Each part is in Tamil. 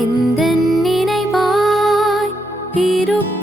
எந்த நினைவாய்? இருப்பவரே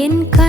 mungkin